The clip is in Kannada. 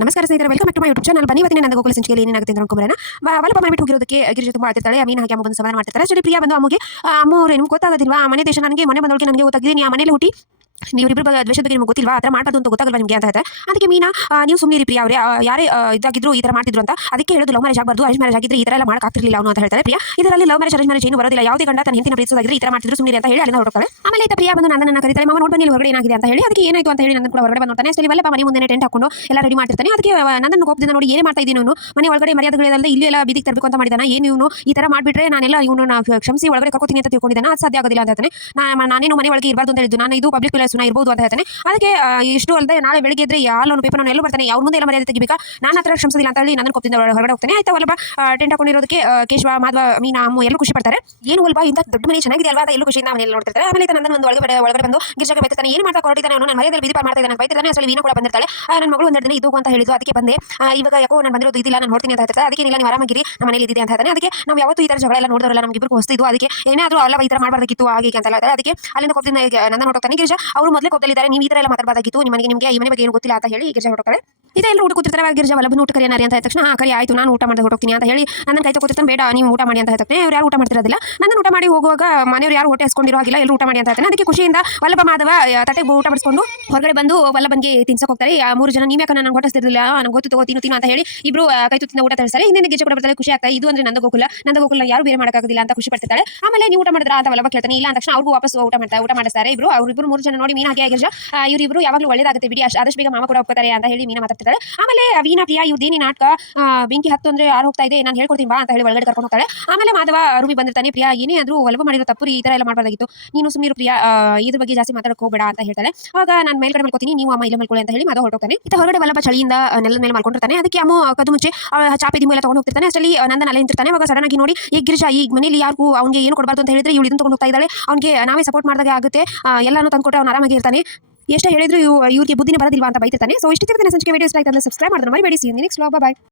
ನಮಸ್ಕಾರ ಸ್ನೇಹಿತರೆ, welcome to my YouTube channel. ಬನ್ನಿ ಇವತ್ತಿನ ನನ್ನ ಗೋಕುಲ ಸಂಚಿಕೆಯಲ್ಲಿ ಏನಾಗುತ್ತೆ ಅಂತ ನೋಡ್ಕೊಂಬರೋಣ. ವಲ್ಲಭ ಮನೆ ಬಿಟ್ಟು ಹೋಗಿರೋದಕ್ಕೆ ಗಿರಿಜಾ ತುಂಬಾ ಆಗ್ತಿರ್ತಾಳೆ. ಮೀನು ಹಾಕಿ ಅಮ್ಮ ಬಂದು ಸಮಾಧಾನ ಮಾಡ್ತಿರ್ತಾರೆ. ಅಷ್ಟೇ ಪ್ರಿಯಾ ಬಂದು ಅಮ್ಮಗೆ ಅಮ್ಮ ಅವ್ರು ನಿಮ್ಗೆ ಗೊತ್ತಾಗೋದಿಲ್ವಾ, ಮನೆ ದೇಶ ನನಗೆ ಮನೆ ಬಂದೊಳಗೆ ನನಗೆ ಗೊತ್ತಾಗಿದೆ, ನೀ ಆ ಮನೇಲಿ ಹುಟ್ಟಿ ನೀವಿಬ್ಬರ ದ್ವೇಷದ ಬಗ್ಗೆ ನಿಮ್ಗೆ ಗೊತ್ತಿಲ್ವಾ, ಆ ಥರ ಮಾಡ್ಬಾರ್ದು ಅಂತ ಗೊತ್ತಾಗಲ್ವಾ ನಿಮಗೆ ಅಂತ ಹೇಳ್ತಾರೆ. ಅದಕ್ಕೆ ಮೀನಾ ನೀವು ಸುಮ್ಮನೆ ಪ್ರಿಯಾ ಅವರೇ ಯಾರೇ ಇದಾಗಿದ್ರು ಈ ಥರ ಮಾಡ್ತಿದ್ರು ಅಂತ, ಅದಕ್ಕೆ ಹೇಳೋದು ಲವ್ ಮ್ಯಾರೇಜ್ ಆಗಬಾರ್ದು, ಅರೇಂಜ್ ಮ್ಯಾರೇಜ್ ಆಗಿದ್ರೆ ಈ ಥರ ಎಲ್ಲ ಮಾಡೋಕ್ಕಾಗ್ತಿರ್ಲಿಲ್ಲ ಅವನು ಅಂತ ಹೇಳ್ತಾರೆ. ಪ್ರಿಯಾ ಇದರಲ್ಲಿ ಲವ್ ಮ್ಯಾರೇಜ್ ಅರೇಂಜ್ ಮ್ಯಾರೇಜ್ ಏನು ಬರೋದಿಲ್ಲ, ಯಾವುದೇ ಗಂಡ ತನ್ನ ಹೆಂಡತಿನ ಪ್ರೀತಿಸೋದಾಗಿದ್ರೆ ಈ ಥರ ಮಾಡ್ತಿದ್ರು ಸುಮ್ಮನೆ ಅಂತ ಹೇಳಿ ಅಲ್ಲಿಂದ ಹೊರಡ್ತಾಳೆ. ಆಮೇಲೆ ಈತ ಪ್ರಿಯಾ ಬಂದು ನನ್ನ ಕರೀತಾರೆ, ಮಾಮ ನೋಡಿ ಬನ್ನಿ ಹೊರಗಡೆ ಏನಾಗಿದೆ ಅಂತ ಹೇಳಿ. ಅದಕ್ಕೆ ಏನಾಯ್ತು ಅಂತ ಹೇಳಿ ನನ್ನ ಕೂಡ ಹೊರಗಡೆ ಬಂದು ಅಷ್ಟೇ ವಲ್ಲಭ ಮನೆ ಮುಂದೆ ಟೆಂಟ್ ಹಾಕೊಂಡು ಎಲ್ಲ ರೆಡಿ ಮಾಡ್ತಿರ್ತಾನೆ. ಅದಕ್ಕೆ ನನ್ನ ಕೋಪದಿಂದ ನೋಡಿ ಏನೇ ಮಾಡ್ತಾ ಇದ್ದೀನಿ, ಇವನು ಮನೆ ಒಳಗಡೆ ಮರ್ಯಾದೆಗಳಲ್ಲದೆ ಇಲ್ಲಿ ಎಲ್ಲ ಬೀದಿಗೆ ತರಬೇಕು ಅಂತ ಮಾಡಿದಾನ, ಏನು ಇವನು ಈ ಥರ ಮಾಡಿಬಿಟ್ರೆ ನಾನೆಲ್ಲ ಇವನು ಕ್ಷಮಿಸಿ ಒಳಗಡೆ ಕರ್ಕೋತೀನಿ ಅಂತ ತಿಳ್ಕೊಂಡಿದ್ದಾನೆ, ಅದು ಸಾಧ್ಯ ಆಗೋದಿಲ್ಲ ಅಂತ ಹೇಳ್ತಾನೆ. ನಾನೇನು ಮನೆ ಒಳಗೆ ಇರಬಾರ್ದು ಅಂತ ಹೇಳಿದ್ದು, ನಾನು ಇದು ಪಬ್ಲಿಕ್ ಪ್ಲೇಸ್ನ ಇರ್ಬೋದು ಅಂತ ಹೇಳ್ತಾನೆ. ಅದಕ್ಕೆ ಇಷ್ಟು ಅಲ್ಲದೆ ನಾಳೆ ಬೆಳಿಗ್ಗೆ ಇದ್ರೆ ಯಾರು ಪೇಪರ್ ನಾನು ಎಲ್ಲೂ ಬರ್ತಾನೆ, ಅವ್ರ ಮುಂದೆ ಎಲ್ಲ ಮರ್ಯಾದೆ ತೆಗಿಬೇಕಾ, ನಾನು ಹತ್ರ ಕ್ಷಮಿಸೋದಿಲ್ಲ ಅಂತ ಹೇಳಿ ನನ್ನ ಕೋಪದಿಂದ ಹೊರಗಡೆ ಹೋಗ್ತಾನೆ. ಆಯ್ತಾ ವಲ್ಲಭ ಟೆಂಟ್ ಹಾಕೊಂಡಿರೋದಕ್ಕೆ ಕೇಶವ ಮಾಧವ ಮೀನಾ ಅಮ್ಮ ಎಲ್ಲರೂ ಖುಷಿ ಪಡ್ತಾರೆ. ಏನು ವಲ್ಲಭ ಇಂಥ ದೊಡ್ಡ ಮನೆ ಚೆನ್ನಾಗಿದೆ ಅಲ್ವಾ, ಎಲ್ಲೂ ಖುಷಿಯಿಂದ ಮನೆಯಲ್ಲಿ ನೋಡ್ತಿರ್ತಾರೆ. ಆಮೇಲೆ ನನ್ನ ಒಂದು ಒಳಗಡೆ ಬಂದು ಗಿರ್ಜಾಗೆ ಬೈತಾನೆ, ಏನು ಮಾಡ್ತಾ ಹೊರಟಿದ್ದಾನೆ ಅವನು, ನನ್ನ ಮರ್ಯಾದೆ ಬೀದಿ ಪಾರ್ ಮಾಡ್ತಾ ಇದ್ದಾನೆ ಬೈತಾನೆ. ಅಸಲಿ ವೀಣಾ ಕೂಡ ಬಂದಿರ್ತಾಳೆ. ನನ್ನ ಮಗಳು ಒಂದೆರಡು ದಿನ ಇದು ಅಂತ ಹೇಳಿದ್ದು, ಅದಕ್ಕೆ ಬಂದೆ, ಇವಾಗ ಯಾಕೋ ನಾನು ಬಂದಿರೋದು ಇದಿಲ್ಲ, ನಾನು ನೋಡ್ತೀನಿ ಅಂತ ಹೇಳ್ತಾರೆ. ಅದಕ್ಕೆ ಇಲ್ಲ ನೀವು ಆರಾಮಾಗಿರಿ, ನಮ್ಮ ಮನೇಲಿ ಇದ್ದಿದೆ ಅಂತ ಹೇಳ್ತಾನೆ. ಅದಕ್ಕೆ ನಾವು ಯಾವತ್ತೂ ಈ ಥರ ಜಗಳ ಎಲ್ಲ ನೋಡಿದ್ರಲ್ಲ, ನಮ್ಗೆ ಇಬ್ಬರು ಹೊಸ್ತಿದ್ದು, ಅದಕ್ಕೆ ಏನಾದರೂ ಅಲ್ಲ ಈ ಥರ ಮಾಡಬಾರ್ದಾಗಿತ್ತು ಹಾಗೆ ಅಂತ ಹೇಳ್ತಾರೆ. ಅದಕ್ಕೆ ಅಲ್ಲಿಂದ ಕೋಪದಿಂದ ನನ್ನ ನೋಡ್ತಾನೆ. ಗಿರಿಜಾ ಅವರು ಮೊದಲೇ ಕೋಪದಲ್ಲಿದ್ದಾರೆ, ನೀವು ಈ ಥರ ಎಲ್ಲ ಮಾತಾಡಬಾರ್ದಾಗಿತ್ತು, ನಿಮಗೆ ಈ ಮನೆ ಬಗ್ಗೆ ಏನು ಗೊತ್ತಿಲ್ಲ ಅಂತ ಹೇಳಿ ಗಿರಿಜಾ ಹೊರಡ್ತಾರೆ. ಇದೆಲ್ಲ ಊಟ ಕೂತಿರ್ತಾರೆ. ಗಿರಿಜಾ ವಲ್ಲಭನ ಊಟ ಕರಿಯನಾರಿ ಅಂತ ಹೇಳಿದ ತಕ್ಷಣ ಕರಿ ಆಯಿತು, ನಾನು ಊಟ ಮಾಡಿ ಹೊರಟೋಗ್ತೀನಿ ಅಂತ ಹೇಳಿ ನನ್ನ ಕೈ ತಗೋತಿರ್ತಾನೆ. ಬೇಡ ನೀವು ಊಟ ಮಾಡಿ ಅಂತ ಹೇಳ್ತಾನೆ. ಇವ್ರು ಯಾರು ಊಟ ಮಾಡ್ತಿರೋದಿಲ್ಲ. ನನ್ನ ಊಟ ಮಾಡಿ ಹೋಗುವಾಗ ಮನೆಯವರು ಯಾರು ಹೊಟ್ಟೆ ಹಸ್ಕೊಂಡಿರೋ ಹಾಗಿಲ್ಲ, ಎಲ್ಲರೂ ಊಟ ಮಾಡಿ ಅಂತ ಹೇಳ್ತಾನೆ. ಅದಕ್ಕೆ ಖುಷಿಯಿಂದ ವಲ್ಲಭ ಮಾಧವ ತಟ್ಟೆಗೆ ಊಟ ಬಡಿಸ್ಕೊಂಡು ಹೊರಗಡೆ ಬಂದು ವಲ್ಲಭನ್ಗೆ ತಿನ್ಸಕ್ಕೆ ಹೋಗ್ತಾರೆ. ಆ ಮೂರು ಜನ ನೀವು ಯಾಕೆ ನಾನು ಹೊಟ್ಟಿಸ್ತಿರಲಿಲ್ಲ, ನನಗೆ ಗೊತ್ತು ತಗೋ ತಿನ್ನು ಅಂತ ಹೇಳಿ ಇಬ್ರು ಕೈ ತುತ್ತಿನ ಊಟ ತರಿಸ್ತಾರೆ. ಹಿಂದೆ ಗಿರಿಜಾ ಕೂಡ ಬರ್ತಾರೆ, ಖುಷಿ ಆಗ್ತಾ ಇದು ಅಂದ್ರೆ ನಂದ ಗೋಕುಲ ಯಾರು ಬೇರೆ ಮಾಡೋಕ್ಕಾಗೋದಿಲ್ಲ ಅಂತ ಖುಷಿ ಪಡ್ತಿರ್ತಾಳೆ. ಆಮೇಲೆ ನೀವು ಊಟ ಮಾಡಿದ್ರ ಅಂತ ವಲ್ಲಭ ಕೇಳ್ತಾನೆ. ಇಲ್ಲ ಅಂದ ತಕ್ಷಣ ಅವ್ರಿಗೂ ವಾಪಸ್ ಊಟ ಮಾಡಿಸ್ತಾರೆ. ಅವರಿಬ್ಬರು ಮೂರು ಜನ ನೋಡಿ ಮೀನಾ ಹಾಕಿ ಗಿರಿಜಾ ಇವರಿಬ್ರು ಯಾವಾಗಲೂ ಒಳ್ಳೇದಾಗುತ್ತೆ ಬಿಡಿ, ಆದಷ್ಟು ಬೇಗ ಮಾಮ ಕೂಡ ಹೋಗ್ತಾರೆ ಅಂತ ಹೇಳಿ ಮೀನಾ ಮಾತಾಡ್ತಿರ್ತಾಳೆ. ಆಮೇಲೆ ವೀಣಾ ಪ್ರಿಯಾ ಇವ್ರದೇನಿ ನಾಟಕ, ಬೆಂಕಿ ಹತ್ತು ಅಂದ್ರೆ ಯಾರು ಹೋಗ್ತಾ ಇದೆ, ನಾನು ಹೇಳ್ಕೊಡ್ತೀನಿ ಬಾ ಅಂತ ಹೇಳಿ ಒಳಗಡೆ ಕರ್ಕೊಂಡು ಹೋಗ್ತಾಳೆ. ಆಮೇಲೆ ಮಾಧವ ರೂಮಿ ಬಂದಿರ್ತಾನೆ. ಪ್ರಿಯಾ ಏನೇ ಆದ್ರೂ ವಲ್ಲಭ ಮಾಡಿರೋ ತಪ್ಪು ಈ ತರ ಎಲ್ಲ ಮಾಡಬಾರ್ದಾಗಿತ್ತು, ನೀನು ಸುಮ್ಮನೆ ಪ್ರಿಯಾ ಇದ್ರ ಬಗ್ಗೆ ಜಾಸ್ತಿ ಮಾತಾಡಕ್ಕೆ ಹೋಗಬೇಡ ಅಂತ ಹೇಳ್ತಾಳೆ. ಆಗ ನಾನು ಮೇಲ್ಗಡೆ ಮಲ್ಕೋತೀನಿ, ನೀವು ಅಮ್ಮ ಇಲ್ಲ ಮಲ್ಕೊಳ್ಳಿ ಅಂತ ಹೇಳಿ ಮಾಧವ ಹೊರಟೋಗ್ತಾನೆ. ಇತ್ತ ಹೊರಗಡೆ ವಲ್ಲಭ ಚಳಿಯಿಂದ ನೆಲದ ಮೇಲೆ ಮಲ್ಕೊಂಡಿರ್ತಾನೆ. ಅದಕ್ಕೆ ಅಮ್ಮ ಕದ್ದು ಮುಂಚೆ ಚಾಪೆ ದಿಮ್ಮು ಎಲ್ಲ ತಗೊಂಡು ಹೋಗ್ತಿರ್ತಾನೆ. ಅಷ್ಟರಲ್ಲಿ ನಂದನ ಅಲ್ಲೇ ನಿಂತಿರ್ತಾನೆ. ಅವಾಗ ಸಡನ್ ಆಗಿ ನೋಡಿ ಈ ಗಿರಿಜಾ ಈ ಮನೇಲಿ ಯಾರಿಗೂ ಅವ್ನಿಗೆ ಏನು ಕೊಡಬಾರ್ದು ಅಂತ ಹೇಳಿದ್ರೆ ಇವಳು ಇದನ್ನು ತಗೊಂಡು ಹೋಗ್ತಾ ಇದ್ದಾಳೆ, ಅವ್ನಿಗೆ ನಾವೇ ಸಪೋರ್ಟ್ ಮಾಡಿದಾಗ ಆಗುತ್ತೆ, ಎಲ್ಲಾನು ತಂದ್ಕೊಟ್ಟೆ ಅವ್ನು ಆರಾಮಾಗಿ ಇರ್ತಾನೆ, ಎಷ್ಟೇ ಹೇಳಿದ್ರು ಇವ್ರಿಗೆ ಬುದ್ಧಿನೇ ಬರೋದಿಲ್ವಾ ಅಂತ ಬೈತಿರ್ತಾನೆ. ಸೊ ಇಷ್ಟು ಸಂಚಿಕೆ ವಿಡಿಯೋ ಇಷ್ಟ ಆಯ್ತು ಅಂದ್ರೆ ಸಬ್ಸ್ಕ್ರೈಬ್ ಮಾಡಿದ್ರೆ ಮರಿಬೇಡಿ. See you next vlog. Bye.